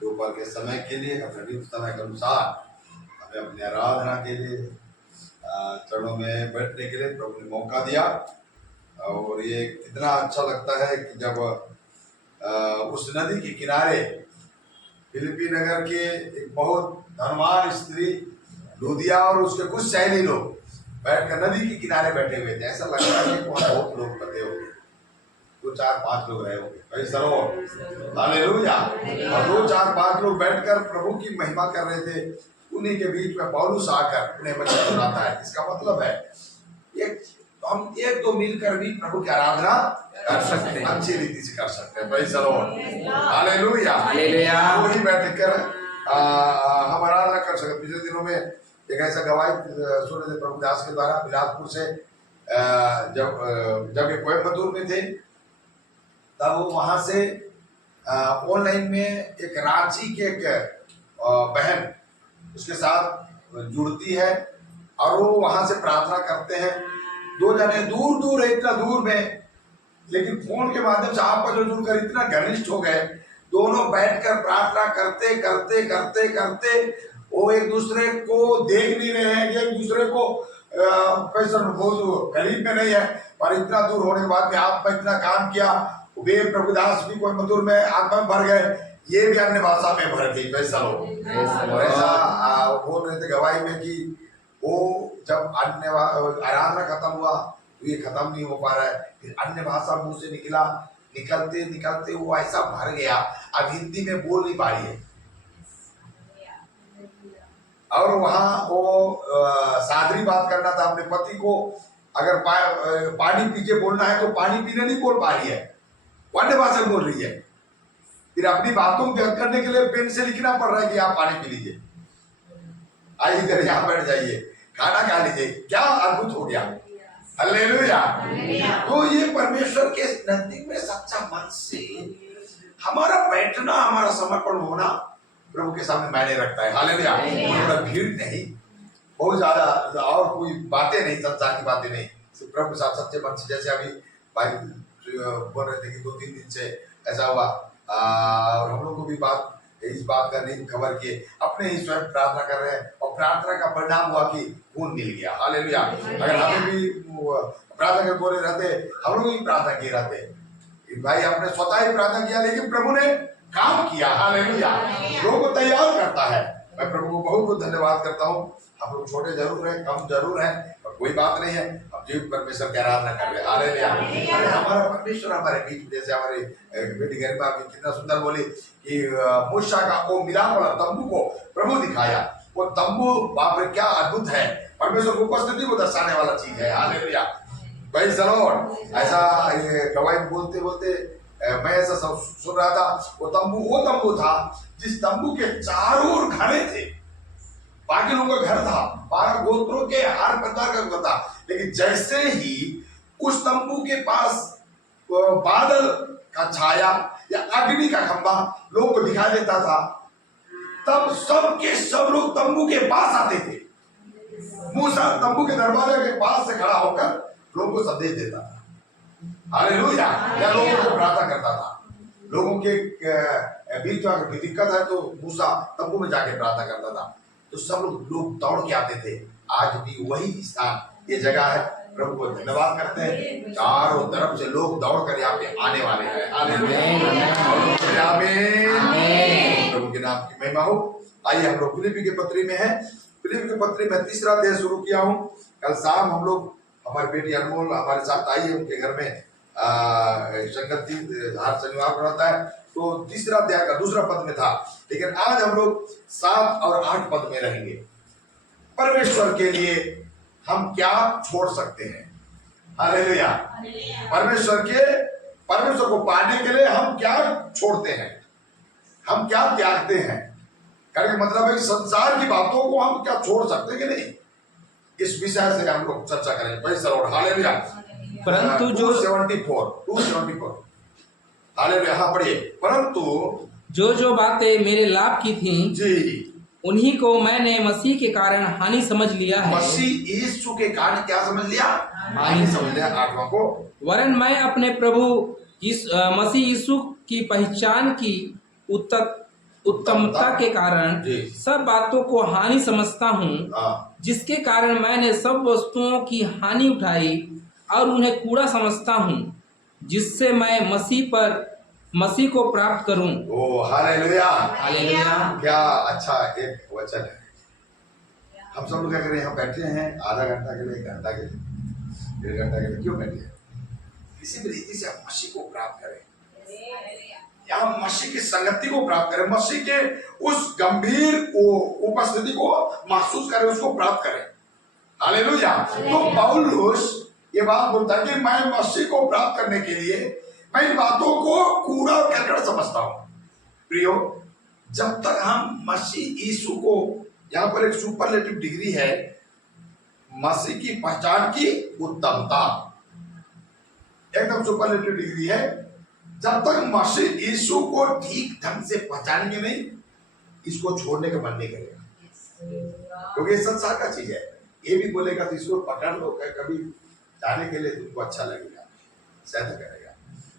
दोपहर के समय के लिए, अपने नियुक्त समय के अनुसार हमें अपनी आराधना के लिए चरणों में बैठने के लिए प्रभु ने मौका दिया। और ये कितना अच्छा लगता है कि जब उस नदी के किनारे फिलिपी नगर के एक बहुत धनवान स्त्री लूदिया और उसके कुछ सहेली लोग बैठकर नदी के किनारे बैठे हुए थे। ऐसा लगता है कि वहाँ बहुत लोग बचे होंगे, 2 4 5 लोग रहे होंगे। हालेलुया। और 2 4 5 लोग बैठकर प्रभु की महिमा कर रहे थे। उन्हीं के बीच में पौलुस आकर उन्हें वचन सुनाता है। इसका मतलब है हम एक तो मिलकर भी प्रभु की आराधना कर सकते हैं, अच्छी रीति से कर सकते हैं। Praise the Lord, hallelujah. वही बैठकर हम आराधना कर सकते। पिछले दिनों में एक ऐसा गवाही सुने थे प्रभु दास के द्वारा, बिलासपुर से जब ये कोयम्बतूर में थे, तब वो वहां से ऑनलाइन में एक रांची के एक बहन उसके साथ जुड़ती है और वो वहां से प्रार्थना करते हैं। 2 जने दूर दूर है, इतना दूर में, लेकिन फोन के माध्यम से आपस में जुड़कर इतना घनिष्ठ हो गए। दोनों बैठकर प्रार्थना करते करते करते करते वो एक दूसरे को देख नहीं रहे हैं, एक दूसरे को बहुत करीब में नहीं है, पर इतना दूर होने के बाद में आप में इतना काम किया। वे प्रभुदास भी कोयम्बतूर में आत्मा में भर गए, ये भी अन्य भाषा में भर गई। ऐसा बोल रहे थे गवाही में कि वो जब अन्य आराधना खत्म हुआ तो ये खत्म नहीं हो पा रहा है, फिर अन्य भाषा मुंह से निकला, निकलते निकलते वो ऐसा भर गया, अब हिंदी में बोल नहीं पा रही है। और वहां वो सादरी बात करना था अपने पति को, अगर पानी पीछे बोलना है तो पानी पीने नहीं बोल पा रही है, अन्य भाषा बोल रही है। फिर अपनी बातों को व्यक्त करने के लिए पेन से लिखना पड़ रहा है कि आप पानी पी लीजिए, आइए इधर यहाँ बैठ जाइए, खाना खा लीजिए। क्या अद्भुत हो गया, हालेलुया। तो ये परमेश्वर के नजदीक में सच्चा मन से हमारा बैठना, हमारा समर्पण होना प्रभु के सामने मायने रखता है। हालेलुया। कोई भीड़ नहीं, बहुत ज्यादा और कोई बातें नहीं, संसार की बातें नहीं, सिर्फ प्रभु के साथ सच्चे मन से। जैसे अभी भाई बोल रहे थे कि 2-3 दिन से ऐसा हुआ, और हम लोग को भी इस बात का नहीं खबर किए, अपने ही स्वयं प्रार्थना कर रहे हैं और प्रार्थना का परिणाम हुआ कि खून मिल गया। हालेलुया। अगर हमें भी प्रार्थना के बोले रहते, हम लोग भी प्रार्थना किए रहते। भाई आपने स्वतः ही प्रार्थना किया, लेकिन प्रभु ने काम किया। हालेलुया। लोगों को तैयार करता है। मैं प्रभु को बहुत बहुत धन्यवाद करता हूँ। हम लोग छोटे जरूर हैं, कम जरूर हैं, पर कोई बात नहीं है, हम जीव परमेश्वर की आराधना कर रहे हैं। हालेलुया। अरे हमारा परमेश्वर हमारे बीच में, जैसे हमारी बेटी गरिमा भी कितना सुंदर बोली कि मूसा का वो मिलाप वाला तंबू को प्रभु दिखाया। वो तंबू बाप रे क्या अद्भुत है, परमेश्वर की उपस्थिति को दर्शाने वाला चीज है। हालेलुया। भाई जरूर ऐसा ये गवाही बोलते बोलते मैं ऐसा सुन रहा था, वो तंबू था जिस तंबू के चारों ओर घरे थे। बाकी लोगों का घर था, 12 गोत्रों के हर प्रकार का घर था, लेकिन जैसे ही उस तंबू के पास बादल का छाया या अग्नि का खंभा लोगों को दिखाई देता था, तब सब के सब लोग तंबू के पास आते थे। मूसा तंबू के दरवाजे के पास से खड़ा होकर लोगों को संदेश देता था। हालेलुया। या लोगों को प्रार्थना करता था। लोगों के बीच में अगर दिक्कत है तो मूसा तंबू में जाके प्रार्थना करता था, तो सब लोग दौड़ के आते थे। आज भी वही स्थान, ये जगह है। प्रभु को धन्यवाद करते हैं, चारों तरफ से लोग दौड़ कर यहाँ पे आने वाले हैं। हालेलुया। प्रभु के नाम की महिमा हो। आइए हम लोग फिलिपी के पत्री में हैं। फिलिपी के पत्री में 3रा अध्याय शुरू किया हूँ। कल शाम हम लोग, हमारी बेटी अनमोल हमारे साथ आई है, उनके घर में संगति हर शनिवार को रहता है, तो 3रा अध्याय का 2रा पद में था, लेकिन आज हम लोग 7 और 8 पद में रहेंगे। परमेश्वर के लिए हम क्या छोड़ सकते हैं। हालेलुया। परमेश्वर को पाने के लिए हम क्या छोड़ते हैं, हम क्या त्यागते हैं। कहने का मतलब है कि संसार की बातों को हम क्या छोड़ सकते हैं कि नहीं, इस विषय से हम लोग चर्चा करेंगे। Praise the Lord. हालेलुया। परंतु जो 274 हालेलुया। हाँ पढ़िए। परंतु जो बातें मेरे लाभ की थीं, जी, उन्हीं को मैंने मसीह के कारण हानि समझ लिया है। मसीह यीशु के कारण क्या समझ लिया, हानि समझ लिया। 8वां को, वरन मैं अपने प्रभु मसीह यीशु की पहचान की उत्तमता के कारण जी। सब बातों को हानि समझता हूँ, हाँ, जिसके कारण मैंने सब वस्तुओं की हानि उठाई और उन्हें कूड़ा समझता हूँ, जिससे मैं मसीह को प्राप्त करूं। ओ हालेलुया। हालेलुया। क्या अच्छा एक वचन है। हम सब लोग क्या करें, यहाँ बैठे हैं आधा घंटा के लिए, 1 घंटा के लिए, 1.5 घंटा के लिए, क्यों बैठे हैं? किसी भी रीति से हम मसीह को प्राप्त करें, यहाँ मसीह की संगति को प्राप्त करें, मसीह के उस गंभीर उपस्थिति को महसूस करें, उसको प्राप्त करें। हालेलुया। तो पौलुस ये बात बोलता है कि मैं मसीह को प्राप्त करने के लिए मैं इन बातों को कूड़ा और करकट समझता हूं। प्रियो, जब तक हम मसीह यीशु को, यहाँ पर एक सुपरलेटिव डिग्री है, मसीह की पहचान की उत्तमता, एकदम सुपरलेटिव डिग्री है। जब तक मसीह यीशु को ठीक ढंग से पहचानेंगे नहीं, इसको छोड़ने का मन नहीं करेगा, क्योंकि ये संसार का चीज है। ये भी बोलेगा तो इसको पकड़ लो, कभी जाने के लिए तुमको अच्छा लगेगा, सहायता करेगा।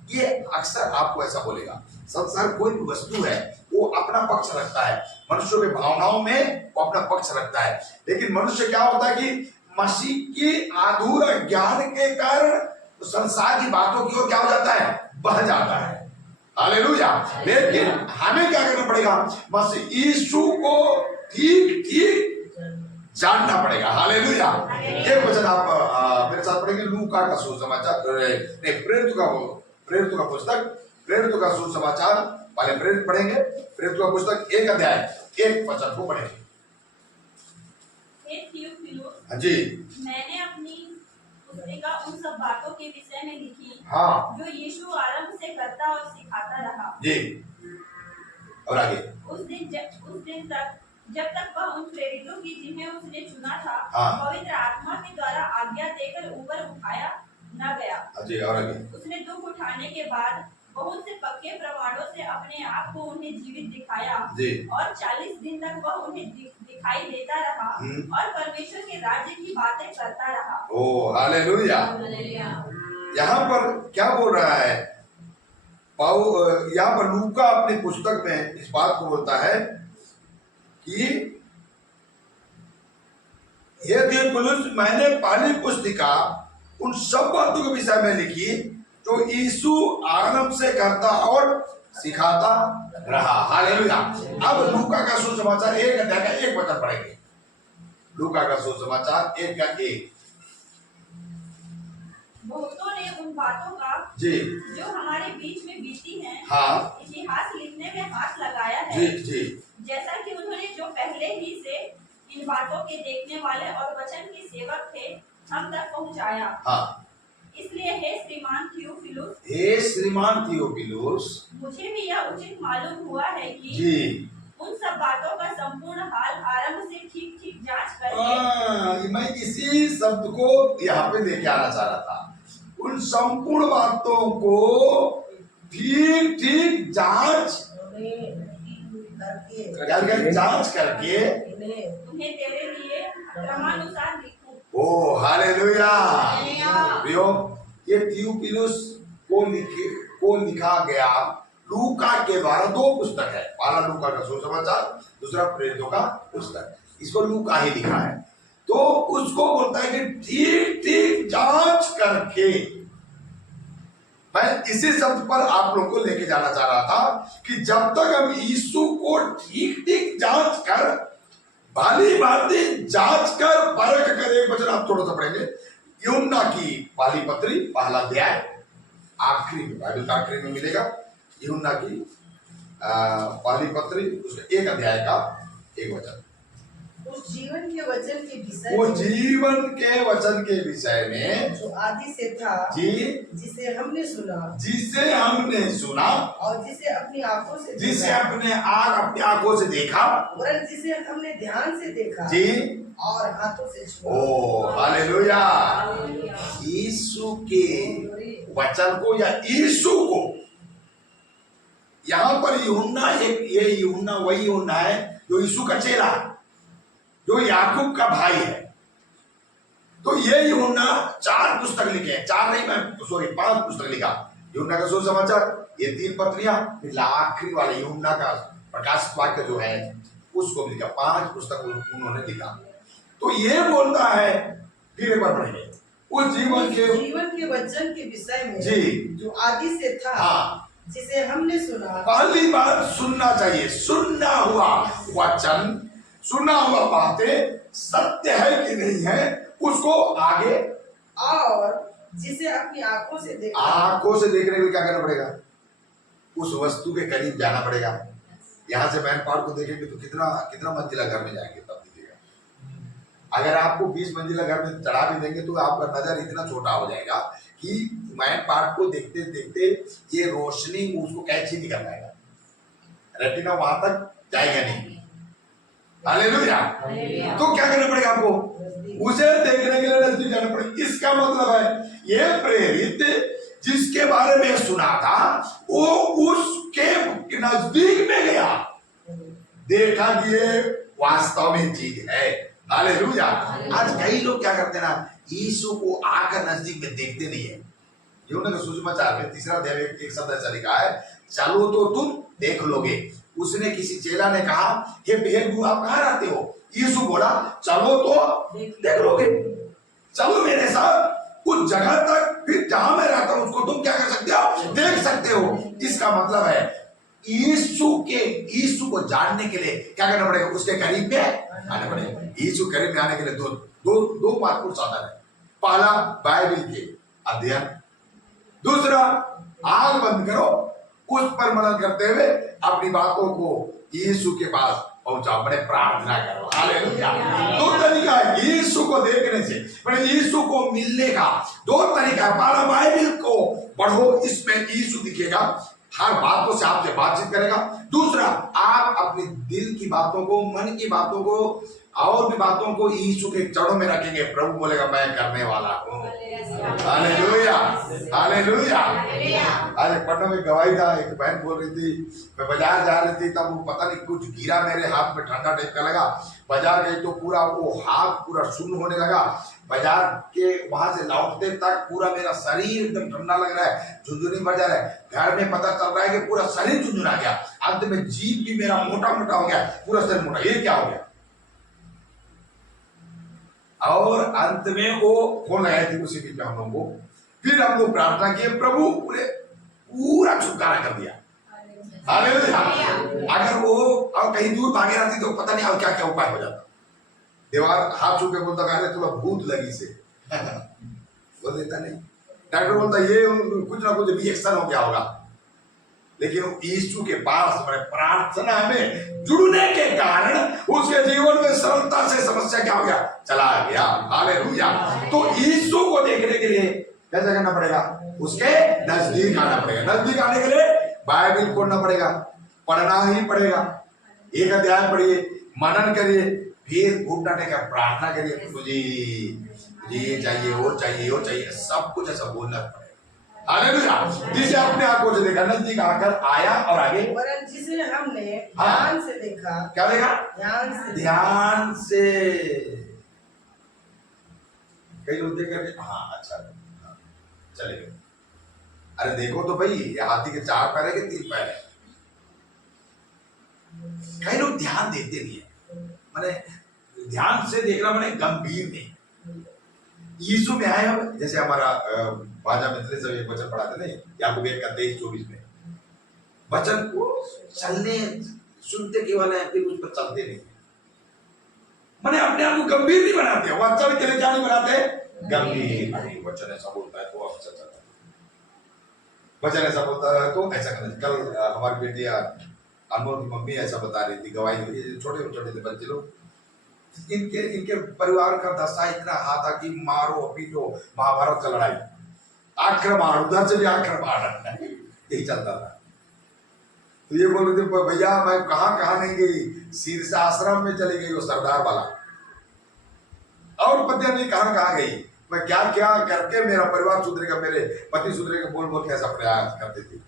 ये अक्सर आपको ऐसा बोलेगा। संसार कोई भी वस्तु है वो अपना पक्ष रखता है, मनुष्यों के भावनाओं में वो अपना पक्ष रखता है, लेकिन मनुष्य क्या होता है कि मसीह की अधूरा ज्ञान के कारण तो संसार की बातों की ओर क्या हो जाता है, बह जाता है। हालेलुया। लेकिन हमें क्या करना पड़ेगा, मसीह यीशु को ठीक ठीक जानना पड़ेगा। हालेलुया। एक वचन आप मेरे साथ पढ़ेंगे, लूका का सुसमाचार, प्रेरितों का पुस्तक, प्रेरितों का सुसमाचार वाले प्रेरित पढ़ेंगे, प्रेरितों का पुस्तक 1 अध्याय 1 वचन को पढ़ेंगे। हाँ जी। मैंने अपनी पुस्तिका उन सब बातों के विषय में लिखी, हाँ, जो यीशु आरंभ से करता और सिखाता रहा जी। और आगे, उस दिन तक जब तक वह उन प्रेरितों की जिन्हें उसने चुना था, हाँ। पवित्र आत्मा के द्वारा आज्ञा देकर ऊपर उठाया न गया। जी। और आगे, उसने दुख उठाने के बाद बहुत से पक्के प्रमाणों से अपने आप को उन्हें जीवित दिखाया जी। और 40 दिन तक वह उन्हें दिखाई देता रहा और परमेश्वर के राज्य की बातें करता रहा। ओ हालेलुया। यहाँ पर क्या बोल रहा है यहाँ पर लूका अपनी पुस्तक में इस बात को बोलता है कि ये थियोफिलुस, मैंने पहली पुस्तिका उन सब बातों के विषय में लिखी जो यीशु आरंभ से करता और सिखाता रहा। हालेलुया। अब लूका का सुसमाचार 1 अध्याय का 1 वचन पढ़ेंगे। लूका का सुसमाचार 1 का 1। बहुतों ने उन बातों का जी, जो हमारे बीच में बीती हैं, हाँ, इतिहास लिखने में हाथ लगाया है। जी जी, जैसा कि उन्होंने जो पहले ही से इन बातों के देखने वाले और वचन के सेवक थे, हम तक पहुंचाया। हाँ। इसलिए हे श्रीमान थियोफिलुस, हे श्रीमान थियोफिलुस, मुझे भी यह उचित मालूम हुआ है कि जी, उन सब बातों का संपूर्ण हाल आरंभ से ठीक ठीक जांच करके, मैं इसी शब्द को यहाँ पे लेके आना चाह रहा था। उन संपूर्ण बातों को ठीक ठीक जांच करके उन्हें तेरे लिए क्रमानुसार लिखूं। ओ हालेलुया। प्रियो, ये थियोफिलुस को लिखा गया लूका के द्वारा 2 पुस्तक है। पहला लूका का सुसमाचार, दूसरा प्रेरितों का पुस्तक। इसको लूका ही लिखा है। तो उसको बोलता है कि ठीक ठीक जांच करके। मैं इसी शब्द पर आप लोग को लेके जाना चाह रहा था कि जब तक हम यीशु को ठीक ठीक जांच कर, भली भांति जांच कर, परख कर, एक वचन आप थोड़ा सा पढ़ेंगे, यूहन्ना की पहली पत्री, पहला अध्याय, आखिरी में, बाइबल का आखिरी में मिलेगा। यूहन्ना की पहली पत्री, उसके 1 अध्याय का 1 वचन। उस जीवन के वचन के विषय वो जीवन के वचन के विषय में जो आदि से था, जी, जिसे हमने सुना और जिसे अपनी आंखों से देखा और जिसे हमने ध्यान से देखा जी, और हाथों से छुआ। ओ हालेलुया। यीशु के वचन को या यीशु को, यहाँ पर यूहन्ना, ये यूहन्ना वही यूहन्ना है जो यीशु का चेला है, जो याकूब का भाई है। तो ये यूहन्ना 4 पुस्तक लिखे हैं, 5 पुस्तक लिखा। यूहन्ना का सुसमाचार, ये 3 पत्रियां, फिर आखिरी वाले यूहन्ना का प्रकाशित वाक्य जो है उसको भी लिखा, 5 पुस्तक उन्होंने लिखा। तो ये बोलता है, फिर एक बार पढ़ेंगे, उस जीवन के वचन के विषय में जी जो आदि से था, हाँ, जिसे हमने सुना। पहली बात सुनना चाहिए, सुनना हुआ वचन, सुना हुआ बातें सत्य है कि नहीं है उसको आगे, और जिसे अपनी आंखों से देखा। आंखों से देखने के लिए क्या करना पड़ेगा? उस वस्तु के करीब जाना पड़ेगा। यहाँ से मैन पार्क को देखेंगे तो कितना कितना मंजिला घर में जाएंगे तब दिखेगा। अगर आपको 20 मंजिला घर में चढ़ा भी देंगे तो आपका नजर इतना छोटा हो जाएगा कि मैन पार्क को देखते देखते ये रोशनी उसको कैच ही नहीं कर पाएगा, रेटिना वहां तक जाएगा नहीं। हालेलुया। तो क्या करना पड़ेगा आपको? उसे देखने के लिए नजदीक जाना पड़ेगा। इसका मतलब है ये प्रेरित जिसके बारे में सुना था वो उसके नजदीक में गया, देखा कि ये वास्तव में चीज है। हालेलुया। आज कई लोग क्या करते हैं ना, यीशु को आकर नजदीक में देखते नहीं है। यूहन्ना के सुसमाचार में 3 अध्याय में एक शब्द ऐसा लिखा है, चलो तो तुम देख लोगे। उसने किसी चेला ने कहा, हे बेलगू आप कहाँ रहते हो? यीशु बोला, चलो तो देख लोगे, चलो मेरे साथ उस जगह तक, फिर जहां मैं रहता हूं उसको तुम क्या कर सकते हो? देख सकते हो। इसका मतलब है यीशु को जानने के लिए क्या करना पड़ेगा? उसके करीब में आना पड़ेगा। यीशु करीब में आने के लिए दो महत्वपूर्ण साधन है। पहला बाइबल के अध्ययन, दूसरा आंख बंद करो, उस पर मनन करते हुए अपनी बातों को यीशु के पास पहुंचाओ, बड़े प्रार्थना करो। हालेलुया। 2 तरीका है यीशु को देखने से, बड़े यीशु को मिलने का 2 तरीका है। पहला बाइबल को पढ़ो, इसमें यीशु दिखेगा, हर बातों से आपसे बातचीत करेगा। दूसरा, आप अपने दिल की बातों को, मन की बातों को और भी बातों को यीशु के चरणों में रखेंगे। प्रभु बोलेगा मैं करने वाला हूँ। Hallelujah, hallelujah. आज पटना में गवाही था, एक बहन बोल रही थी मैं बाजार जा रही थी, तब वो पता नहीं कुछ गिरा मेरे हाथ में, ठंडा टाइप का लगा। बाजार गई तो पूरा वो हाथ पूरा शून्य होने लगा। बाजार के वहां से लौटते तक पूरा मेरा शरीर एकदम ठंडा लग रहा है, झुंझुनी भर जा रहा है। घर में पता चल रहा है कि पूरा शरीर झुंझुना गया। अंत में जीभ भी मेरा मोटा मोटा हो गया, पूरा शरीर मोटा। ये क्या हो गया? और अंत में वो फोन लगाई थी उसी बीच में हम लोगों को। फिर हम लोग प्रार्थना किए, प्रभु पूरा छुटकारा कर दिया। हालेलुया। अगर वो और कहीं दूर भागे रहती तो पता नहीं और क्या क्या उपाय हो जाता। दीवार हाथ छू के बोलता अरे तुम्हें भूत लगी से बोल देता नहीं। डॉक्टर बोलता ये कुछ ना कुछ रिएक्शन हो गया होगा। लेकिन यीशु के पास प्रार्थना में जुड़ने के कारण उसके जीवन में सरलता से समस्या क्या हो गया? चला गया। हालेलुया। तो यीशु को देखने के लिए कैसे करना पड़ेगा? उसके नजदीक आना पड़ेगा। नजदीक आने के लिए बाइबल पढ़ना पड़ेगा, पढ़ना ही पड़ेगा। 1 अध्याय पढ़िए, मनन करिए, फिर घुटना टेकर प्रार्थना करिए, मुझे ये चाहिए, वो चाहिए, वो चाहिए, सब कुछ ऐसा बोलना पड़ेगा। हालेलुया। जिसे अपने आंखों से देखा, नजदीक आकर आया और आगे, वरन जिसे हमने ध्यान से देखा। क्या देखा? ध्यान से। कई लोग देख करके हाँ अच्छा चलेगा। अरे देखो तो भाई, ये हाथी के 4 पैर है कि 3 पैर है? कई लोग ध्यान देते नहीं है। माने ध्यान से देखना माने गंभीर नहीं। यीशु में आए हम, जैसे हमारा भाजा मित्र से एक वचन पढ़ाते नहीं, याकूब 1:23-24 में वचन को चलने सुनते केवल है, फिर उस पर चलते नहीं। माने अपने आप को गंभीर नहीं बनाते। वचन के लिए क्या नहीं बनाते? गंभीर। वचन ऐसा बोलता है तो अच्छा चलता है, वचन ऐसा बोलता है तो ऐसा करना। कल हमारी बेटी अनमोल की मम्मी ऐसा बता रही थी, गवाही दी। छोटे छोटे थे बच्चे लोग, इनके परिवार का दशा इतना रहा था कि मारो पीटो, महाभारत का लड़ाई, आक्रमण, उधर से भी आक्रमण, यही चलता था। तो ये बोल रहे थे भैया मैं कहाँ नहीं गई, शीर्ष आश्रम में चली गई वो सरदार वाला, और पता नहीं कहाँ गई। मैं क्या करके मेरा परिवार सुधरेगा, मेरे पति सुधरेगा, बोल बोल के ऐसा प्रयास करते थे।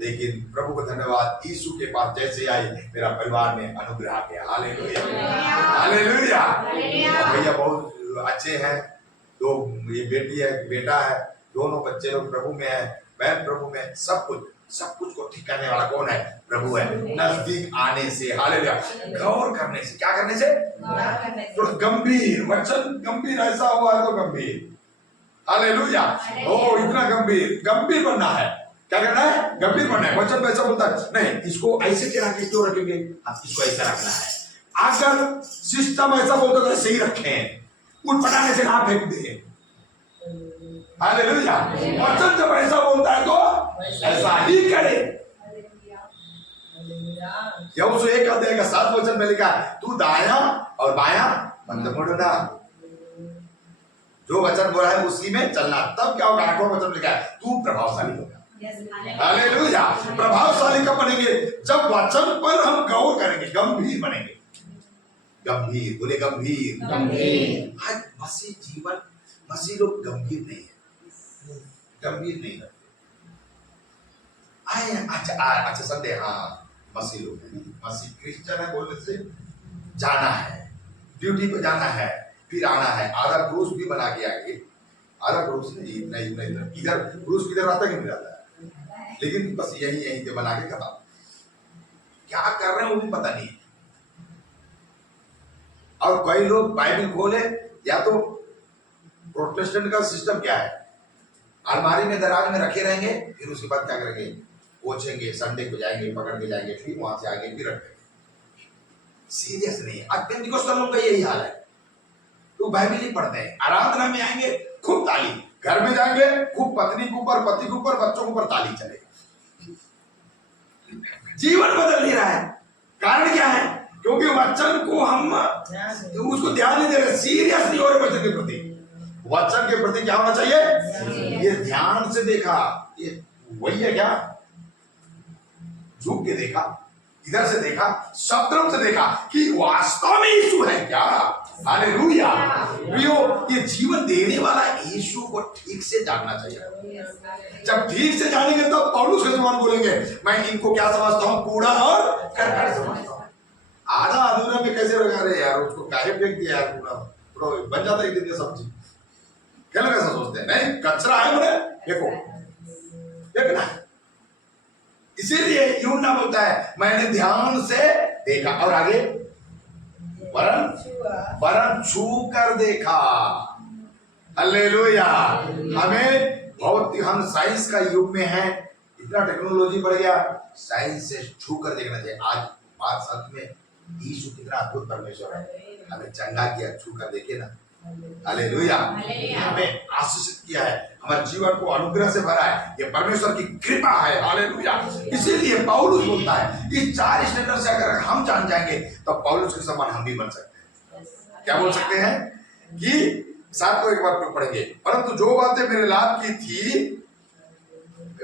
लेकिन प्रभु को धन्यवाद, यीशु के पास जैसे आई मेरा परिवार में अनुग्रह आ गया। Hallelujah, hallelujah. भैया बहुत अच्छे हैं, 2 ये बेटी है, बेटा है, दोनों बच्चे लोग प्रभु में है, बहन प्रभु में, सब कुछ सब कुछ को ठीक करने वाला कौन है? प्रभु है। नजदीक आने से, हालेलुया, गौर करने से, क्या करने से? तो गंभीर वचन, गंभीर ऐसा हुआ है तो गंभीर, हालेलुया, ओ इतना गंभीर, गंभीर बनना है। क्या करना है? गंभीर बनना है। वचन में ऐसा बोलता है, नहीं इसको ऐसे गिरा के क्यों रखेंगे, आप इसको ऐसा रखना है। अगर सिस्टम ऐसा बोलता तो सही रखें, उठ पटाने से ना फेंक दे, हालेलुया। वचन जब ऐसा बोलता है तो ऐसा ही करे। यहोशू 1:7 वचन में लिखा है, तू दाया और बाया मत मुड़ना। जो वचन बोला है उसी में चलना, तब क्या होगा? 8वां वचन लिखा है, तू प्रभावशाली होगा। हालेलुया। प्रभावशाली कब बनेंगे? जब वचन पर हम गौर करेंगे, गंभीर बनेंगे। गंभीर, बोले गंभीर, गंभीर। आज मसीह जीवन, मसीह लोग गंभीर नहीं है, गंभीर नहीं है। आए अच्छा संदेह, हाँ मसीह लोग हैं, मसीह क्रिश्चियन है बोलने से जाना है, ड्यूटी पे जाना है, फिर आना है, आधा क्रूस भी बना के आएंगे, आधा क्रूस नहीं, इतना इतना इतना, इधर क्रूस किधर आता है कि नहीं आता है, लेकिन बस यही यहीं से बना के खत्म। क्या कर रहे हैं वो भी पता नहीं। और कई लोग बाइबल खोले, या तो प्रोटेस्टेंट का सिस्टम क्या है, अलमारी में दराज में रखे रहेंगे, फिर उसके बाद क्या करेंगे? पोछेंगे, संडे को जाएंगे, पकड़ के जाएंगे, फिर वहां से आगे फिर रखेंगे। सीरियस नहीं है। आज पेंटिकोस्टल लोगों का यही हाल है, तो बाइबल नहीं पढ़ते हैं, आराधना में आएंगे खूब ताली, घर में जाएंगे खूब पत्नी के ऊपर, पति के ऊपर, बच्चों के ऊपर ताली चलेगा। जीवन बदल नहीं रहा है। कारण क्या है? क्योंकि वचन को हम उसको ध्यान नहीं दे रहे, सीरियस नहीं हो रहे वचन के प्रति। वचन के प्रति क्या होना चाहिए? ये ध्यान से देखा, ये वही है क्या? झुक के देखा, इधर से देखा, शब्दों से देखा कि वास्तव में यीशु है क्या। हालेलुया। ये जीवन देने वाला यीशु को ठीक से जानना चाहिए। जब ठीक से जानेंगे तब पौलुस के समान बोलेंगे, मैं इनको क्या समझता हूँ? कूड़ा और करकट समझता हूँ। आधा अधूरा में कैसे लगा रहे यार, उसको काहे फेंक दिया यार, कूड़ा बन जाता है एक दिन की सब्जी। क्या लोग ऐसा सोचते हैं? नहीं, कचरा है बोले देखो, देखना। इसीलिए यूहन्ना बोलता है, मैंने ध्यान से देखा, और आगे वरन छू कर देखा। हालेलुया। हमें बहुत, हम साइंस का युग में हैं, इतना टेक्नोलॉजी बढ़ गया, साइंस से छू कर देखना चाहिए। आज बात सच में यीशु कितना अद्भुत परमेश्वर है, हमें चंगा किया, छू कर देखे ना। हालेलुया। हमें आशीषित किया है, हमारे जीवन को अनुग्रह से भरा है, ये परमेश्वर की कृपा है। हालेलुया। इसीलिए पौलुस बोलता है, इस 4 स्टैंडर्ड से अगर हम जान जाएंगे तो पौलुस के समान हम भी बन सकते हैं। क्या बोल सकते हैं? कि 7 को एक बार पढ़ेंगे, परंतु जो बातें मेरे लाभ की थी,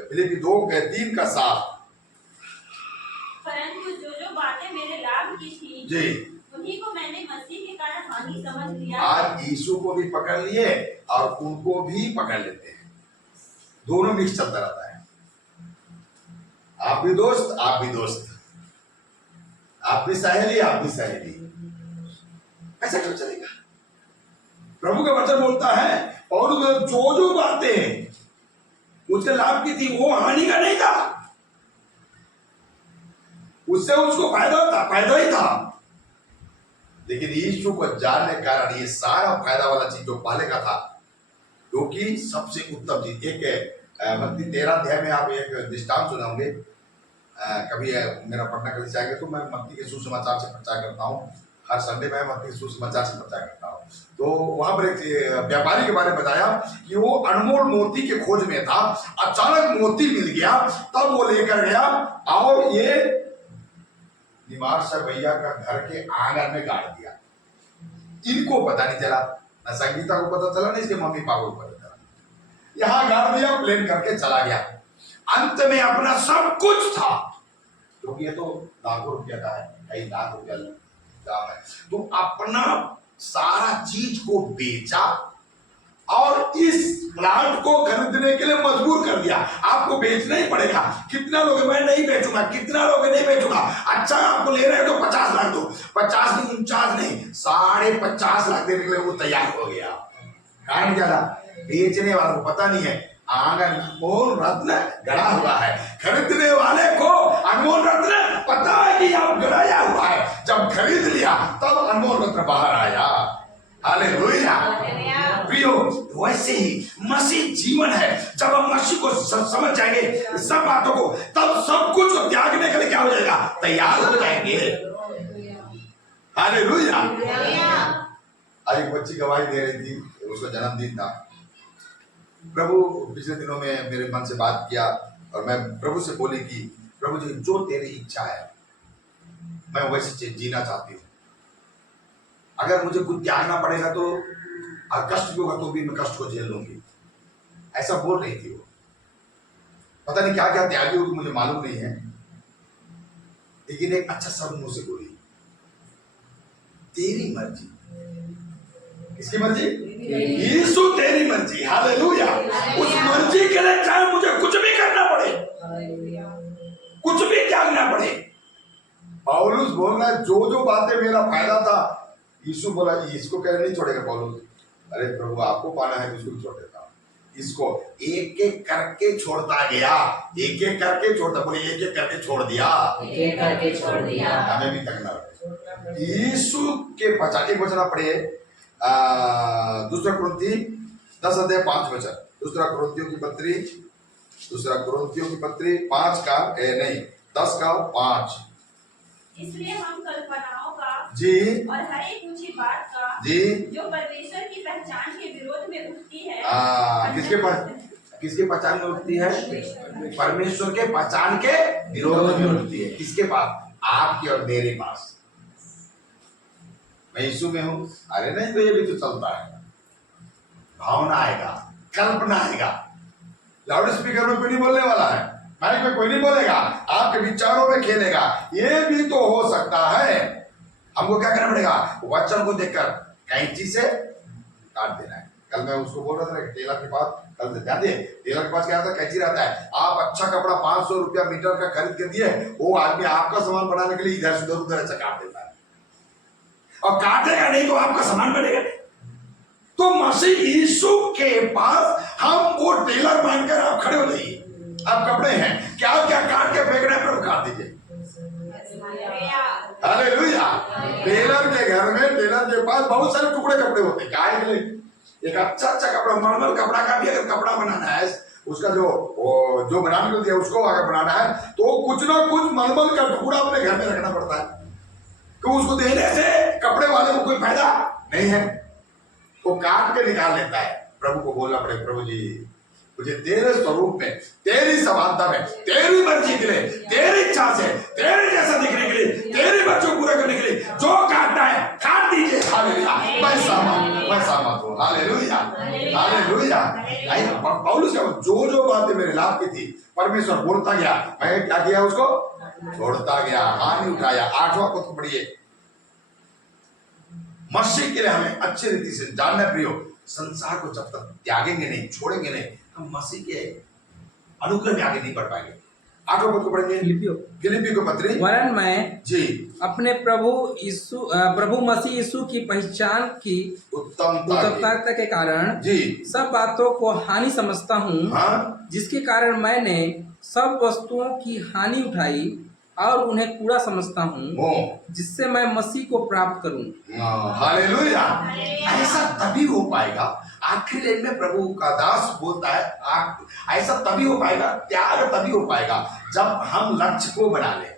फिलिप्पी 2:3-7, परंतु जो बातें मेरे लाभ की थी जी, उन्हीं को मैंने मसीह के कारण हानि समझ लिया। आज यीशु को भी पकड़ लिए और उनको भी पकड़ लेते हैं, दोनों मिक्स चलता रहता है। आप भी दोस्त, आप भी दोस्त, आप भी सहेली, आप भी सहेली, ऐसा क्यों चलेगा? प्रभु का वचन बोलता है, और जो बातें उसके लाभ की थी वो हानि का नहीं था, उससे उसको फायदा ही था। लेकिन यीशु को जानने के कारण ये सारा फायदा वाला चीज जो पहले का था, क्योंकि सबसे उत्तम चीज एक मत्ती 13 में आप एक दृष्टांत सुने होंगे, कभी मेरा पढ़ना कभी जाएंगे तो मैं मत्ती के सुसमाचार से प्रचार करता हूँ, हर संडे में मत्ती के सुसमाचार से प्रचार करता हूँ। तो वहां पर एक व्यापारी के बारे में बताया कि वो अनमोल मोती के खोज में था, अचानक मोती मिल गया, तब वो लेकर गया और ये निवास भैया का घर के आंगन में गाड़ दिया। इनको पता नहीं चला, न संगीता को पता चला, नहीं इसके मम्मी पापा को पता चला, यहाँ गाड़ दिया, प्लेन करके चला गया। अंत में अपना सब कुछ था, क्योंकि ये तो लाखों रुपया का है, कई लाख रुपया दाम है, तो अपना सारा चीज को बेचा और इस प्लांट को खरीदने के लिए मजबूर कर दिया। आपको बेचना ही पड़ेगा। कितना लोग, मैं नहीं बेचूंगा, कितना लोग नहीं बेचूंगा, अच्छा आपको ले रहे हो तो 50 लाख दो, 50 नहीं 49 नहीं 50.5 लाख देने के लिए वो तैयार हो गया। कारण क्या था? बेचने वाला को पता नहीं है अनमोल रत्न गड़ा हुआ है। खरीदने वाले को अनमोल रत्न पता है कि यहाँ गड़ाया हुआ है। जब खरीद लिया तब अनमोल रत्न बाहर आया। हालेलुया। प्रियो, वैसे ही मसीह जीवन है। जब हम मसीह को समझ जाएंगे सब बातों को, तब सब कुछ को त्यागने के लिए क्या हो जाएगा? तैयार हो जाएंगे। हालेलुया। आज एक बच्ची गवाही दे रही थी, उसका जन्मदिन था। प्रभु पिछले दिनों में मेरे मन से बात किया और मैं प्रभु से बोली कि प्रभु जी, जो तेरी इच्छा है मैं वैसे जीना चाहती हूँ। अगर मुझे कुछ त्यागना पड़ेगा तो, और कष्ट भी होगा तो भी मैं कष्ट को झेल लूंगी। ऐसा बोल रही थी वो। पता नहीं क्या क्या त्यागी होगी, मुझे मालूम नहीं है, लेकिन एक अच्छा शब्द मुझसे बोली, तेरी मर्जी। किसकी मर्जी? यीशु तेरी मर्जी। हालेलुया। उस मर्जी के लिए चाहे मुझे कुछ भी करना पड़े, कुछ भी त्यागना पड़े। पौलुस बोल रहा है जो जो बातें मेरा फायदा था, यीशु बोला इसको कह नहीं छोड़ेगा पौलुस। अरे प्रभु, आपको पाना है तो इसको छोड़ देता हूं। इसको एक एक करके छोड़ता गया, एक एक करके छोड़ता, बोले एक एक करके छोड़ दिया, एक एक करके छोड़ दिया। हमें भी करना है। यीशु के पहचान एक वचन पढ़े, दूसरा कुरिन्थी 10:5। दूसरा कुरिन्थियों की पत्री 5 का 10:5। इसलिए हम कल्पनाओं का जी और हर एक ऊंची बात का जी जो परमेश्वर की पहचान के विरोध में उठती है, किसके पहचान में उठती है? परमेश्वर के पहचान के विरोध में उठती है। किसके पास? आपके और मेरे पास। मैं यीशु में हूं, अरे नहीं तो ये भी तो चलता है। भावना आएगा, कल्पना आएगा। लाउड स्पीकर में कोई नहीं बोलने वाला है, माइक में कोई नहीं बोलेगा, आपके विचारों में खेलेगा। ये भी तो हो सकता है। हमको क्या करना पड़ेगा? वचन को देखकर कैंची से काट देना है। कल मैं उसको बोल रहा था टेलर के पास, कल ध्यान दे, टेलर के पास क्या रहता है? कैंची रहता है। आप अच्छा कपड़ा 500 रुपया मीटर का खरीद के दिए, वो आदमी आपका सामान बनाने के लिए इधर से उधर ऐसा काट देता है, और काटेगा नहीं तो आपका सामान बनेगा। तो मसीह यीशु के पास हम वो टेलर मानकर आप खड़े हो जाइए। अब कपड़े हैं, क्या क्या काट के फेंक रहे हैं, प्रभु काट दीजिए। हालेलुया। टेलर के घर में, टेलर के पास बहुत सारे टुकड़े कपड़े होते हैं। काहे के लिए? एक अच्छा कपड़ा, मलमल कपड़ा का भी अगर कपड़ा बनाना है, उसका जो बनाने को दिया उसको अगर बनाना है, तो कुछ ना कुछ मलमल का टुकड़ा अपने घर में रखना पड़ता है, क्यों? उसको देने से कपड़े वाले को कोई फायदा नहीं है, वो काट के निकाल लेता है। प्रभु को बोलना पड़ेगा, प्रभु जी मुझे तेरे स्वरूप में, तेरी समानता में, तेरी मर्जी के लिए, तेरी इच्छा से, तेरे जैसा दिखने के लिए, तेरी मर्जी को पूरा करने के लिए जो काटना है काट दीजिए। हालेलुया। मैं सहमत हूं। Hallelujah, hallelujah. पौलुस का जो जो बातें मेरे लाभ की थी, परमेश्वर बोलता गया, मैं क्या किया? उसको छोड़ता गया, हानि उठाया। 8वां पद पढ़िए। मसीह के लिए हमें अच्छी रीति से जानना प्रियो, संसार को जब तक त्यागेंगे नहीं, छोड़ेंगे नहीं, हम मसीह के अनुग्रह में आगे नहीं बढ़ पाएंगे। 8वां पद को पढ़ेंगे, फिलिप्पियों की पत्री। वरन मैं जी अपने प्रभु मसीह यीशु की पहचान की उत्तमता के कारण जी सब बातों को हानि समझता हूँ, हाँ? जिसके कारण मैंने सब वस्तुओं की हानि उठाई और उन्हें कूड़ा समझता हूँ, जिससे मैं मसीह को प्राप्त करूं। हालेलुया। ऐसा तभी हो पाएगा, आखिर लाइन में प्रभु का दास बोलता है, ऐसा तभी हो पाएगा, त्याग तभी हो पाएगा जब हम लक्ष्य को बना ले।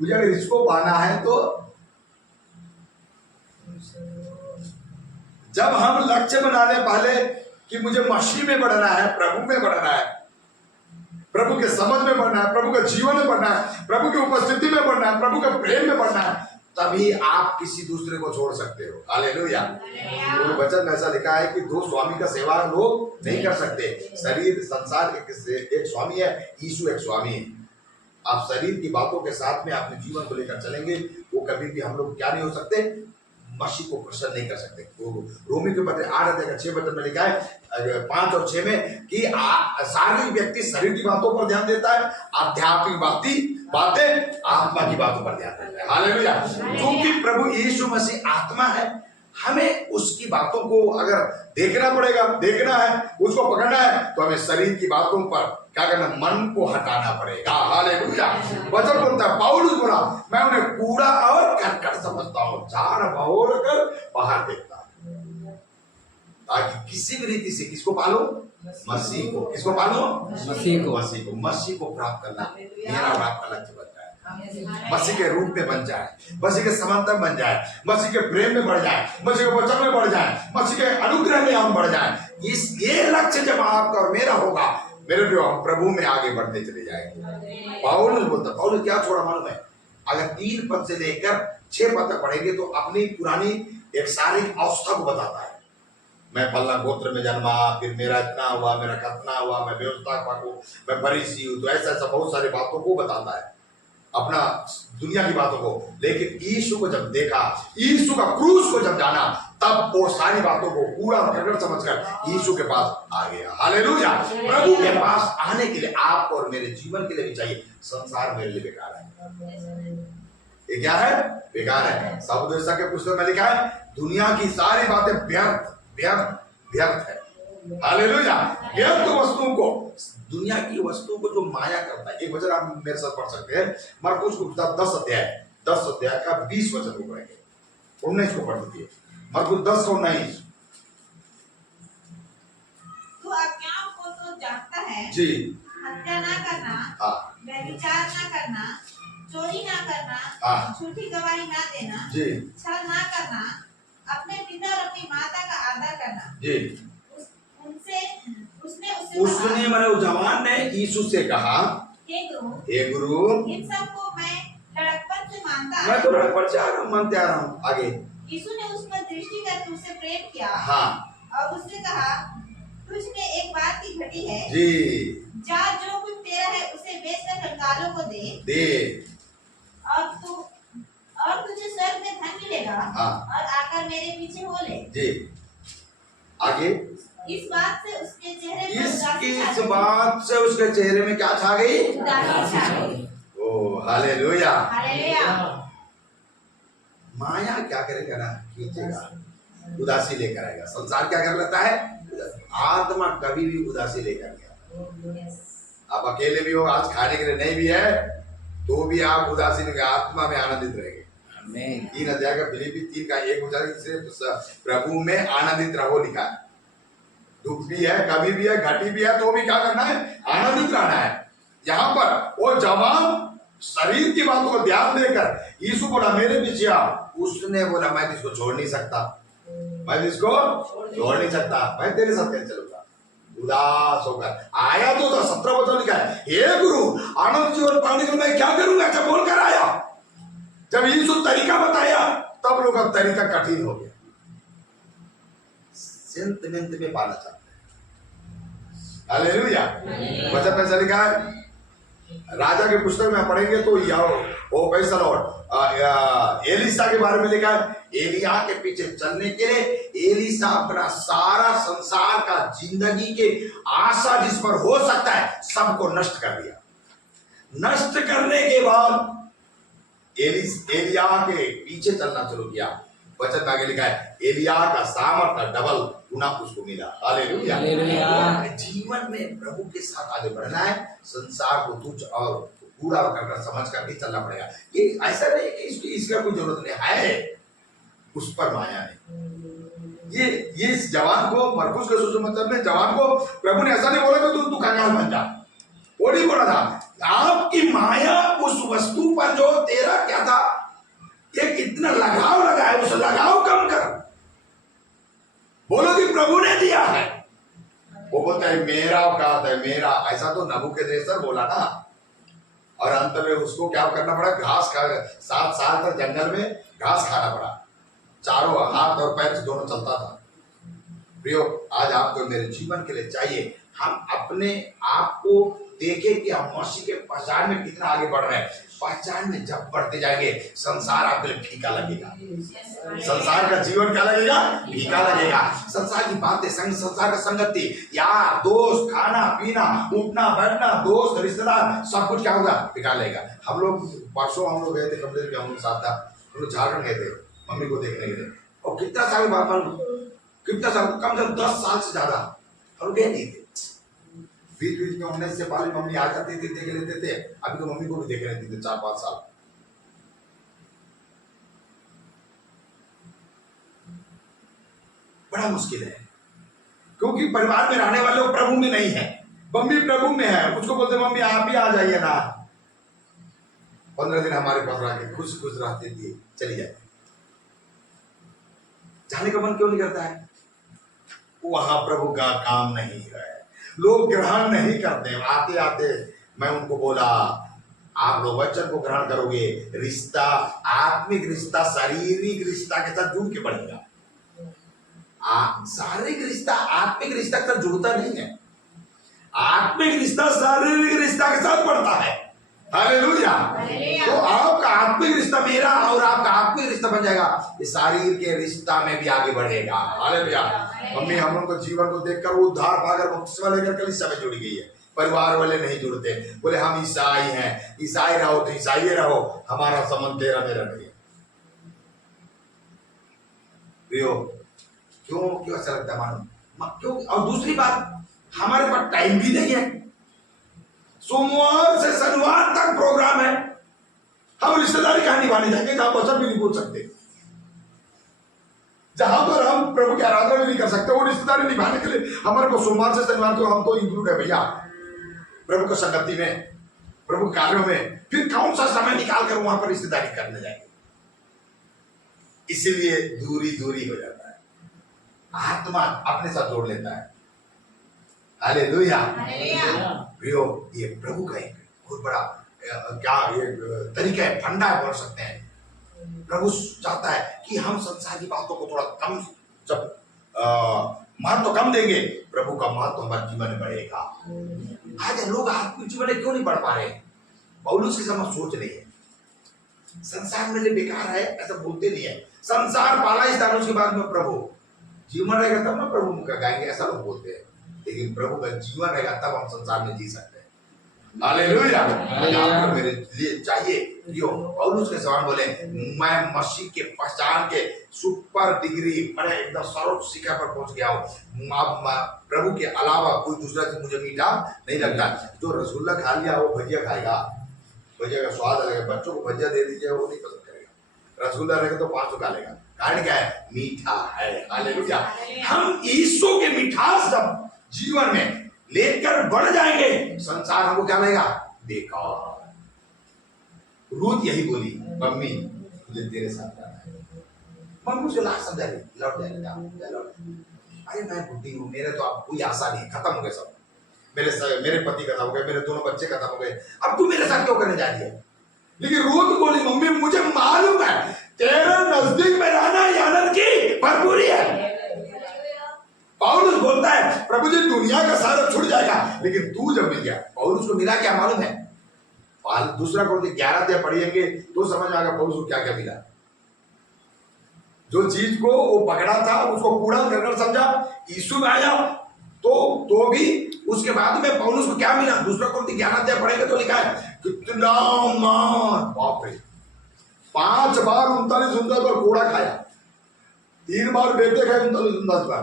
मुझे अगर इसको पाना है तो जब हम लक्ष्य बना ले पहले कि मुझे मसीह में बढ़ना है, प्रभु में बढ़ना है, प्रभु के समझ में बढ़ना है, प्रभु के जीवन में बढ़ना है, प्रभु की उपस्थिति में बढ़ना है, प्रभु के प्रेम में बढ़ना है, तभी आप किसी दूसरे को छोड़ सकते हो। हालेलुया। वचन में ऐसा लिखा है कि दो स्वामी का सेवा लोग नहीं कर सकते। शरीर संसार एक स्वामी है, यीशु एक स्वामी है। आप शरीर की बातों के साथ में अपने जीवन को लेकर चलेंगे, वो कभी भी हम लोग क्या नहीं हो सकते, मसीह को प्रसन्न नहीं कर सकते। रोमी के पत्र 8:6 में लिखा है 5 और 6 में कि शारीरिक व्यक्ति शरीर की बातों पर ध्यान देता है, आध्यात्मिक बातें आत्मा की बातों पर ध्यान देता है। हालेलुया। क्योंकि प्रभु यीशु मसीह आत्मा है हमें उसकी बातों को अगर देखना पड़ेगा, देखना है, उसको पकड़ना है, तो हमें शरीर की बातों पर क्या करना, मन को हटाना पड़ेगा। हालेलुया। वचन बोलता है, पौलुस बोला, मैं उन्हें कूड़ा और करकट समझता हूं, झाड़ बहोर कर बाहर देखता हूं, ताकि किसी भी रीति से किसको पालो, मसीह को। किसको पालो, मसीह को। मसीह को। मसीह को प्राप्त करना मेरा और आपका लक्ष्य बन जाए, मसीह के रूप में बन जाए, मसीह के समानता बन जाए, मसीह के प्रेम में बढ़ जाए, मसीह के वचन में बढ़ जाए, मसीह के अनुग्रह में हम बढ़ जाए। ये लक्ष्य जब आपका और मेरा होगा, मेरे प्रिय, हम प्रभु में आगे बढ़ते चले जाएंगे। पौलुस बोलता, पौलुस क्या छोड़ा मालूम है, अगर 3 पद से लेकर 6 पद तक पढ़ेंगे तो अपनी पुरानी एक शारीरिक अवस्था को बताता है। मैं फलना गोत्र में जन्मा, फिर मेरा इतना हुआ, मेरा कितना हुआ, मैं व्यवस्था हूँ, मैं फरीसी हूँ, तो ऐसा बहुत सारी बातों को बताता है, अपना दुनिया की बातों को। लेकिन यीशु को जब देखा, यीशु का क्रूस को जब जाना, तब वो सारी बातों को पूरा करकट समझकर यीशु के पास आ गया। हालेलुया। प्रभु के पास आने के लिए आपको और मेरे जीवन के लिए भी चाहिए। संसार मेरे लिए बेकार है, ये क्या है, बेकार है। सबदेशा के पुस्तक में लिखा है, दुनिया की सारी बातें व्यर्थ व्यर्थ व्यर्थ है। हालेलुया। व्यर्थ वस्तुओं को, दुनिया की वस्तुओं को जो माया करता है। एक वचन आप मेरे साथ पढ़ सकते हैं, मरकुस को 10 अध्याय का 20 वचन को पढ़ेंगे, 19 को पढ़ दीजिए। मरकुस 10 का 19। तू आज्ञाओं को तो जानता है जी। हत्या ना करना, हाँ व्यभिचार ना करना, चोरी ना करना, हाँ झूठी गवाही ना देना, जी छल ना करना, अपने पिता और अपनी माता का आदर करना। जी। उसने मैंने उस जवान ने यीशु से कहा, हे गुरु, इन सब को मैं लड़कपन से मानता मैं तो लड़कपन से मानते आ रहा हूँ। आगे यीशु ने उस पर दृष्टि करके उससे प्रेम किया, हाँ और उससे कहा, तुझ में एक बात की घटी है जी, जा जो कुछ तेरा है उसे बेचकर कंगालों को दे, और तुझे स्वर्ग में धन मिलेगा। हाँ। और आकर मेरे पीछे हो ले। जी। आगे इस बात से उसके चेहरे पर इस बात से उसके चेहरे में क्या छा गई, उदासी छा गई। ओ हालेलुया। हालेलुया। माया क्या करेगा ना, खींचेगा, उदासी लेकर आएगा। संसार क्या कर लेता है, आत्मा कभी भी उदासी लेकर गया। आप अकेले भी हो, आज खाने के लिए नहीं भी है, तो भी आप उदासी नहीं, आत्मा में आनंदित रहेंगे। 3 अध्याय का फिलिप्पी 3 का 1 प्रभु में आनंदित रहो लिखा है। दुख भी है, कभी भी है, घटी भी है, तो भी क्या करना है, आनंदित रहना है। यहाँ पर वो जवान शरीर की बातों को ध्यान देकर यीशु बोला, मेरे पीछे आओ। उसने बोला, मैं इसको छोड़ नहीं सकता, मैं इसको छोड़ नहीं सकता, मैं तेरे साथ कैसे चलूंगा। उदास होकर आया तो 17 वचन लिखा है, हे गुरु, आनंद जीवन पाने के लिए मैं क्या करूंगा, अच्छा बोलकर आया। जब यीशु तरीका बताया, तब लोग अब तरीका कठिन हो गया, सेंटिमेंट में पाना चाहते हैं। हालेलुया। वचन में ऐसा लिखा है, राजा के पुस्तक में पढ़ेंगे तो वो कैसा लॉर्ड एलिसा के बारे में लिखा है, एलिया के पीछे चलने के लिए एलिसा अपना सारा संसार का जिंदगी के आशा जिस पर हो सकता है सबको नष्ट कर दिया। नष्ट करने के बाद एलिया के पीछे चलना शुरू किया। वचन में आगे लिखा है, एलिया का सामर्थ का डबल गुना उसको मिला। हालेलुया। हालेलुया। जीवन में प्रभु के साथ आगे बढ़ना है, संसार को तुच्छ और पूरा करकर समझ कर नहीं चलना पड़ेगा। ये ऐसा नहीं कि इसका कोई जरूरत नहीं है, उस पर माया है। ये इस जवान को, मरकुस के सुसमाचार में जवान को प्रभु ने ऐसा नहीं बोला कि तू कंगाल बन जा, वो नहीं बोला था। आपकी माया उस वस्तु पर जो तेरा क्या था, ये कितना लगाव लगा है, उस लगाव कम कर। बोलो कि प्रभु ने दिया है। वो बोलता है मेरा औकात है, मेरा। ऐसा तो नबूकदनेस्सर बोला ना, और अंत में उसको क्या करना पड़ा, घास खा, 7 साल तक जंगल में घास खाना पड़ा, चारों हाथ और पैर से दोनों चलता था। प्रियो, आज आपको मेरे जीवन के लिए चाहिए, हम अपने आप को देखें कि हम मसीह के पहचान में कितना आगे बढ़ रहे हैं। पहचान में जब बढ़ते जाएंगे, संसार आपके लिए फीका लगेगा। संसार का जीवन क्या लगेगा, फीका लगेगा। संसार की बातें, संसार का संगति, यार दोस्त, खाना पीना, उठना बैठना, दोस्त रिश्तेदार, सब कुछ क्या होगा, फीका लगेगा। हम लोग परसों हम लोग गए थे, कमरे में हम लोग साथ था, हम लोग झारखंड गए थे मम्मी को देखने के लिए। और कितना साल बाद कितना साल, कम से कम 10 साल से ज्यादा हम गए नहीं थे। बीच बीच में होने से पहले मम्मी आ जाती थी, देख लेते थे। अभी तो मम्मी को भी देख लेते थे 4-5 साल। बड़ा मुश्किल है, क्योंकि परिवार में रहने वाले वो प्रभु में नहीं है। मम्मी प्रभु में है, उसको बोलते मम्मी आप ही आ जाइए ना। 15 दिन हमारे पास रह के खुश खुश रहते थे, चली जाए। जाने का मन क्यों नहीं करता है? वहां प्रभु का काम नहीं है, लोग ग्रहण नहीं करते। आते आते मैं उनको बोला आप लोग वचन को ग्रहण करोगे, रिश्ता, आत्मिक रिश्ता शारीरिक रिश्ता के साथ जुड़ के बढ़ेगा। शारीरिक रिश्ता आत्मिक रिश्ता के साथ जुड़ता नहीं है, आत्मिक रिश्ता शारीरिक रिश्ता के साथ बढ़ता है। हालेलुया। तो आपका आत्मिक रिश्ता, मेरा और आपका आत्मिक रिश्ता बन जाएगा, ये शरीर के रिश्ता में भी आगे बढ़ेगा। हालेलुया। मम्मी हम लोग को जीवन को देखकर वो उद्धार पाकर बपतिस्मा लेकर कलीसिया में जुड़ी गई है। परिवार वाले नहीं जुड़ते, बोले हम ईसाई हैं, ईसाई रहो तो ईसाई रहो, हमारा संबंध तेरा मेरा नहीं है। क्यों क्यों अच्छा लगता है मानो, क्यों? और दूसरी बात, हमारे पास टाइम भी नहीं है। सोमवार से शनिवार तक प्रोग्राम है, हम रिश्तेदारी कहां निभाने जाएंगे जहां वचन भी नहीं बोल सकते, जहां पर हम प्रभु की आराधना भी नहीं कर सकते। वो रिश्तेदारी निभाने के लिए हमारे को सोमवार से शनिवार तो हम तो इंक्लूड है भैया प्रभु की संगति में, प्रभु कार्यों में। फिर कौन सा समय निकाल कर वहां पर रिश्तेदारी करने जाएंगे? इसीलिए दूरी दूरी हो जाता है, आत्मा अपने साथ जोड़ लेता है। हालेलुया। प्रियो, ये प्रभु का एक बहुत बड़ा क्या ये तरीका है, फंडा है बोल सकते हैं। प्रभु चाहता है कि हम संसार की बातों को थोड़ा कम, जब महत्व कम देंगे, प्रभु का महत्व हमारे जीवन में बढ़ेगा। आज लोग आत्मिक जीवन में क्यों नहीं बढ़ पा रहे? पौलुस की समझ सोच नहीं है, संसार मेरे बेकार है ऐसा बोलते नहीं है। संसार पाला इस दानों के बाद में प्रभु जीवन रहेगा तब ना प्रभु मुझे गाएंगे, ऐसा लोग बोलते हैं। लेकिन प्रभु का जीवन रहेगा तब हम संसार में जी सकते हैं। हालेलुया। मेरे लिए चाहिए क्यों? पौलुस के सवाल बोले मैं मसीह के पहचान के सुपर डिग्री, मैं एकदम सर्वोच्च शिखर पर पहुंच गया हूँ। अब प्रभु के अलावा कोई दूसरा चीज मुझे मीठा नहीं लगता। जो रसगुल्ला खा लिया वो भजिया खाएगा, भजिया का स्वाद अलग है। बच्चों को भजिया दे दीजिए वो नहीं पसंद करेगा, रसगुल्ला रहेगा तो 500 खा लेगा। कारण क्या है? मीठा है। हालेलुया। हम यीशु के मिठास जब जीवन में लेकर बढ़ जाएंगे, संसार हमको क्या लगेगा? बेकार। रूत यही बोली, मम्मी मुझे तेरे साथ जाना है। मम्मी मुझे लास्ट समझा रही, लौट जाएगा। अरे मैं बुद्धि हूँ, मेरे तो अब कोई आशा नहीं, खत्म हो गए सब। मेरे पति खत्म हो गए, मेरे दोनों बच्चे खत्म हो गए, अब तू मेरे साथ क्यों करने जा रही है? लेकिन रूत बोली मम्मी मुझे मालूम है तेरे नजदीक में रहना ही आनंद की भरपूरी है। पौलुस बोलता है प्रभु जी दुनिया का सारा छूट जाएगा, लेकिन तू जब मिल गया। पौलुस को मिला क्या मालूम है? दूसरा कोरिन्थियों 11 अध्याय पढ़िएंगे तो समझ आएगा पौलुस को क्या क्या मिला। जो चीज को वो पकड़ा था उसको कूड़ा करकर समझा, यीशु में आया तो भी उसके बाद में पौलुस को क्या मिला? दूसरा कोरिन्थियों 11 अध्याय पढ़ेंगे तो लिखा है कितना मार, बाप रे, 5 बार 39 बार कूड़ा खाया, 3 बार बेटे खाए 39 बार,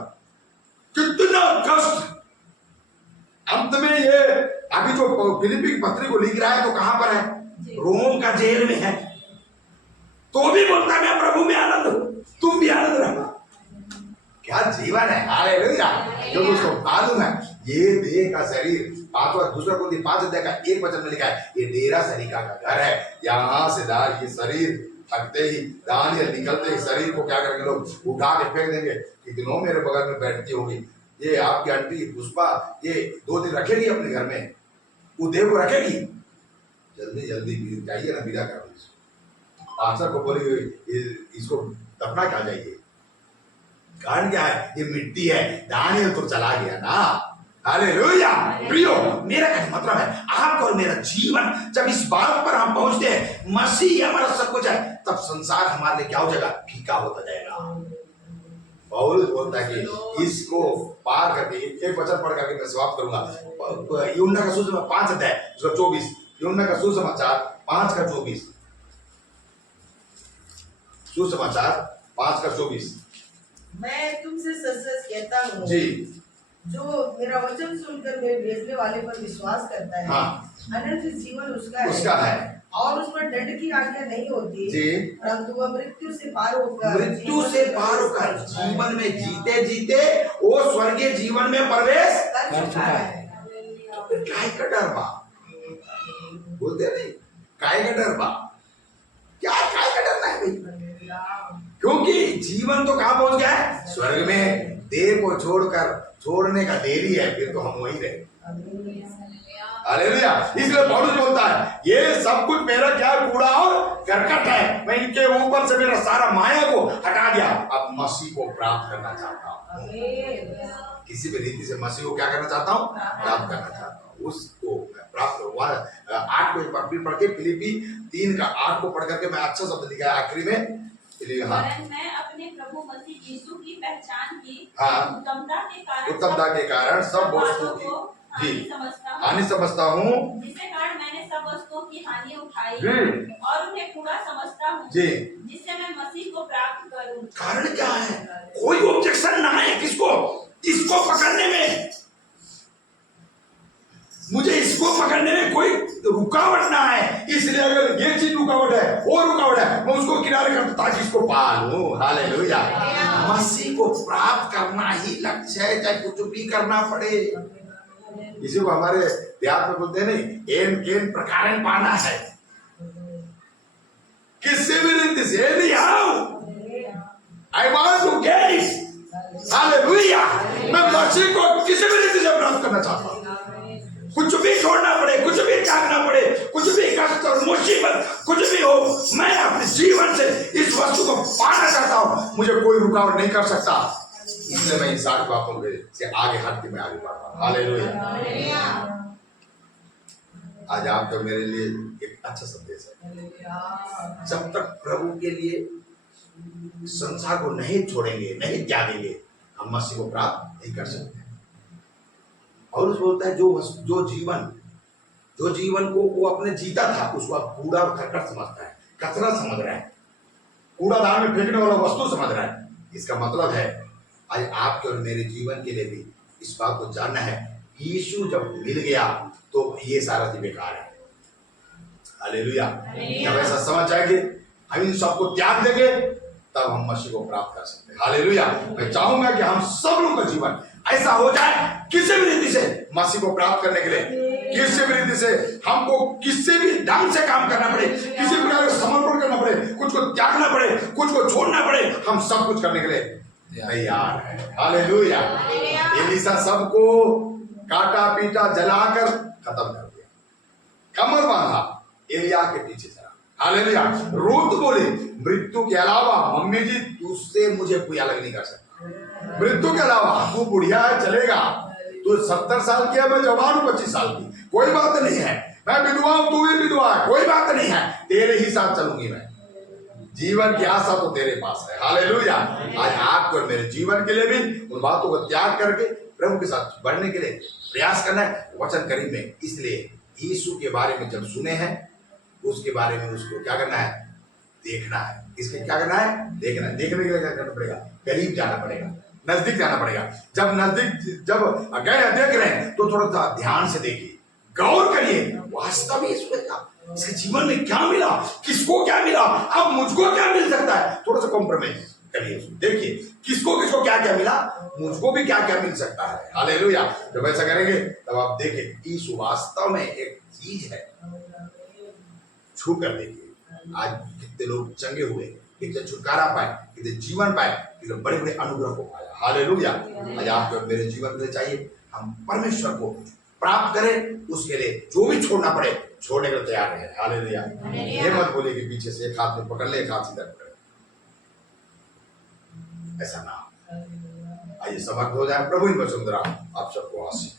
कितना कष्ट। अंत में ये अभी जो फिलिप्पी की पत्री को लिख रहा है तो कहां पर है? रोम का जेल में है, तो भी बोलता है मैं प्रभु में आनंद हूं, तुम भी आनंद रहना। क्या जीवन है। हालेलुया। जो उसको मालूम है ये देह का शरीर, दूसरा कोरिन्थियों 5 अध्याय का 1 वचन में लिखा है ये डेरा सरीका का घर है। यहां से दार ये शरीर थकते ही, दानियल निकलते ही शरीर को क्या करेंगे लोग? उठा के फेंक देंगे। दिनों मेरे बगल में बैठती होगी ये आपकी आंटी पुष्पा, ये 2 दिन रखेगी अपने घर में, वो देह को रखेगी। जल्दी जल्दी जाइए ना, विदा कर दीजिए। पास्टर को बोलेगी इसको दफना क्या जाइए। कारण क्या है? ये मिट्टी है। दानियल तो चला गया ना। हालेलुया। प्रियो, मेरा कहने मतलब है आपका और मेरा जीवन जब इस बात पर हम पहुंचते हैं मसीह हमारा सब कुछ है, तब संसार हमारे लिए क्या हो जाएगा? फीका होता जाएगा। पौलुस बोलता है कि इसको पार करके एक वचन पढ़ करके मैं समाप्त करूंगा। यूहन्ना का सुसमाचार 5 अध्याय 24, यूहन्ना का सुसमाचार 5 का 24, सुसमाचार 5 का 24। मैं तुमसे सच सच कहता हूँ, जी जो मेरा वचन सुनकर मेरे भेजने वाले पर विश्वास करता है, हाँ अनंत जीवन उसका उसका है। और उसमें दंड की आज्ञा नहीं होती, जी परंतु वह मृत्यु से पार होकर मृत्यु से पार होकर जीवन में जीते जीते वो स्वर्गीय जीवन में प्रवेश कर चुका है। फिर काय का डर बा? बोलते नहीं काय का डर बा? क्या काय का डरना है भाई? क्योंकि जीवन तो कहाँ पहुंच गया है? स्वर्ग में। देह को छोड़ने का देरी है, फिर तो हम वहीं रहे। हालेलुया। इसलिए पौलुस बोलता है ये सब कुछ मेरा क्या कूड़ा और करकट है, मैं इनके ऊपर से मेरा सारा माया को हटा दिया, अब मसीह को प्राप्त करना चाहता हूँ। किसी भी रीति से मसीह को क्या करना चाहता हूँ? प्राप्त करना चाहता हूँ। उसको प्राप्त हुआ 8 को एक बार फिर पढ़ के फिलिप्पी 3:8 को पढ़ करके मैं अच्छा शब्द लिखा है आखिरी में। हाँ मैं अपने प्रभु मसीह यीशु की पहचान की हाँ उत्तमता के कारण सब वस्तुओं की जी हानि समझता हूँ, जिसके कारण मैंने सब वस्तुओं की हानि उठाई जी और उन्हें कूड़ा समझता हूँ, जी जिससे मैं मसीह को प्राप्त करूँ। कारण क्या है? कोई ऑब्जेक्शन ना है किसको? इसको पकड़ने में, मुझे इसको पकड़ने में कोई रुकावट ना है। इसलिए अगर ये चीज रुकावट है, वो रुकावट है, मैं उसको किनारे कर दूं ताकि इसको पा लूं। हालेलुया। मसीह को प्राप्त करना ही लक्ष्य है, चाहे कुछ भी करना पड़े। इसी को हमारे देहात में बोलते हैं नहीं, एन प्रकार पाना है, किससे भी रीति से नहीं आओ, I want to get it. Hallelujah. मैं मसीह को किसी भी रीति से प्राप्त करना चाहता हूँ। कुछ भी छोड़ना पड़े, कुछ भी त्यागना पड़े, कुछ भी कष्ट और मुसीबत कुछ भी हो, मैं अपने जीवन से इस वस्तु को पाना चाहता हूँ। मुझे कोई रुकावट नहीं कर सकता। इसलिए मैं इन सारी बातों से आगे हटके मैं आगे बढ़ता हूँ। हालेलुया। आज आपका मेरे लिए एक अच्छा संदेश है। जब तक प्रभु के लिए संसार को नहीं छोड़ेंगे, नहीं त्यागेंगे, हम मसीह को प्राप्त नहीं कर सकते। और उस बोलता है जो जीवन को वो अपने जीता था, उसको आप कूड़ा और करकट समझता है, कचरा समझ रहा है, कूड़ादान में फेंकने वाला वस्तु समझ रहा है। इसका मतलब है आज आपके और मेरे जीवन के लिए भी इस बात को जानना है, यीशु जब मिल गया तो ये सारा चीज बेकार है। हालेलुया। जब ऐसा समझ आएगी, हम इन सबको त्याग देंगे, तब हम मसीह को प्राप्त कर सकते हैं। हालेलुया। मैं चाहूंगा कि हम सब लोगों का जीवन ऐसा हो जाए, किसी भी रीति से मसीह को प्राप्त करने के लिए, किसी भी रीति से हमको किसी भी ढंग से काम करना पड़े, किसी प्रकार का समर्पण करना पड़े, कुछ को त्यागना पड़े, कुछ को छोड़ना पड़े, हम सब कुछ करने के लिए तैयार है। हालेलुया। एलीशा सबको काटा पीटा जलाकर खत्म कर दिया, कमर बांधा, एलिया के पीछे चला। हालेलुया। रूत बोली मृत्यु के अलावा मम्मी जी तुझसे मुझे कोई अलग नहीं कर सकता। मृत्यु के अलावा तू बुढ़िया है चलेगा, तू 70 साल की है, मैं जवान हूं 25 साल की, कोई बात नहीं है, मैं विधवा हूं तू भी विधवा है, कोई बात नहीं है, तेरे ही साथ चलूंगी मैं। जीवन की आशा तो तेरे पास है। हालेलुया। आज आपको और मेरे जीवन के लिए भी उन बातों को त्याग करके प्रभु के साथ बढ़ने के लिए प्रयास करना है। वचन करीब में, इसलिए यीशु के बारे में जब सुने हैं, उसके बारे में उसको क्या करना है? देखना है। इसके क्या करना है? देखना है। देखने के लिए क्या करना पड़ेगा? करीब जाना पड़ेगा, नजदीक जाना पड़ेगा। जब नजदीक जब गए देख रहे हैं तो थोड़ा सा ध्यान से देखिए, गौर करिए, वास्तव में इसके जीवन में क्या मिला, किसको क्या मिला, अब मुझको क्या मिल सकता है। थोड़ा सा कॉम्प्रोमाइज करिए, देखिए किसको किसको क्या क्या मिला, मुझको भी क्या क्या मिल सकता है। हालेलुया। जब ऐसा करेंगे तब आप देखें यीशु वास्तव में एक चीज है। छू कर देखिए, आज कितने लोग चंगे हुए, कितने छुटकारा पाए, कितने जीवन पाए, कितने बड़े बड़े अनुग्रह को पाया। हालेलुया। आज आपके और मेरे जीवन में चाहिए हम परमेश्वर को प्राप्त करें, उसके लिए जो भी छोड़ना पड़े छोड़ने के लिए तैयार रहे। हालेलुया। ये मत बोले कि पीछे से एक हाथ में पकड़ ले, एक हाथ सीधा पकड़, ऐसा ना। आइए समर्थ हो जाए। प्रभु इन वचनों द्वारा आप सबको आशीष